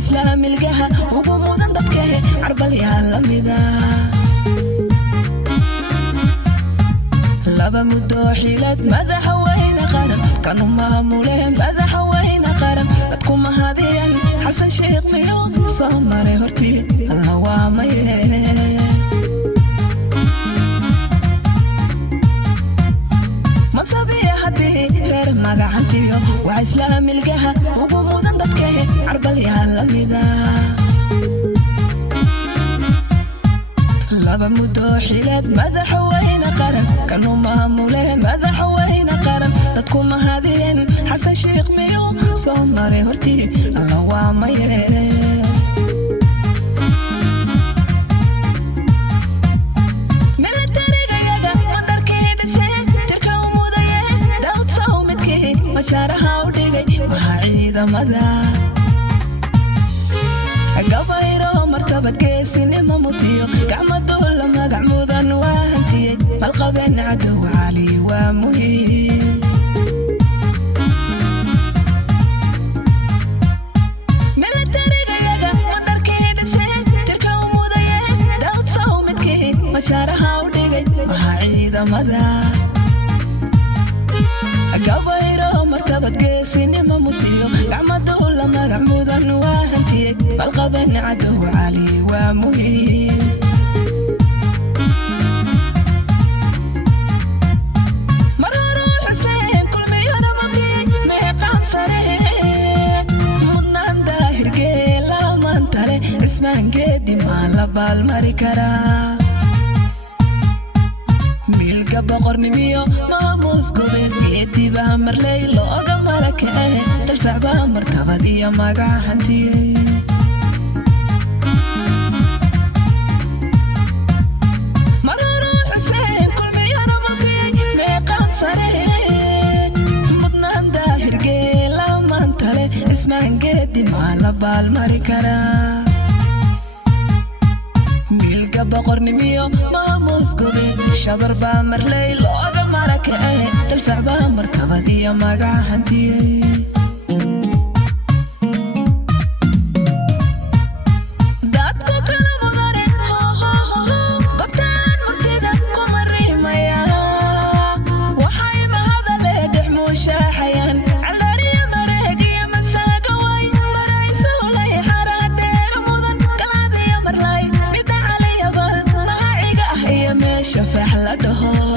إسلام الجها وبمودن دبكه عربلي هالمدا لبا مدو حيلات ماذا حوينا قرن كانوا مامولين ماذا حوينا قرن بدكم هذيا حسن شيخ ميو صمري هرتي الله وامي مصابي هدي غير مقعنتيو وإسلام الجها وبمودن دبكه عربلي هالمدا لبا مدو حيلات ماذا حوينا قرن كانوا مامولين ماذا حوينا قرن dadkuma hadeen xasan sheekh miyo soo maray hortii Allah waa maye militariga yaga wadarkeeda seen tirka umudaye dawd soo midkii masharaha u dhigay waxa ciidamada gabayro martabad geesinimo mutiyo gacmado la magacmudan waa hantiyay malqabeen cadow cali waa muhiim militariga yaga wadarkeeda seen tirka umudaye dawd soo midkii masharaha u dhigay waxa ciidamada gabayro martabad geesinimo mutiyo gacmado la magacmudan waa hantiyay malqabeen cadow cali waa muhiim mararo xuseen kulmiyada mabdi meeqaam sare mudnaan daahirgeela maantale ismaan geedi maa la baalmari karaa milka boqornimiyo maamuus gobeed geedibaa marley looga marakee dalfacbaa martabad iyo magaca hantiyey mararo xuseen kulmiyada mabdi meeqaam sare mudnaan daahirgeela maantale ismaan geedi maa la baalmari karaa milka boqornimiyo maamuus gobeed shadar baa marley looga marakee dalfacbaa martabad iyo magaca hantiyey شفح لدهو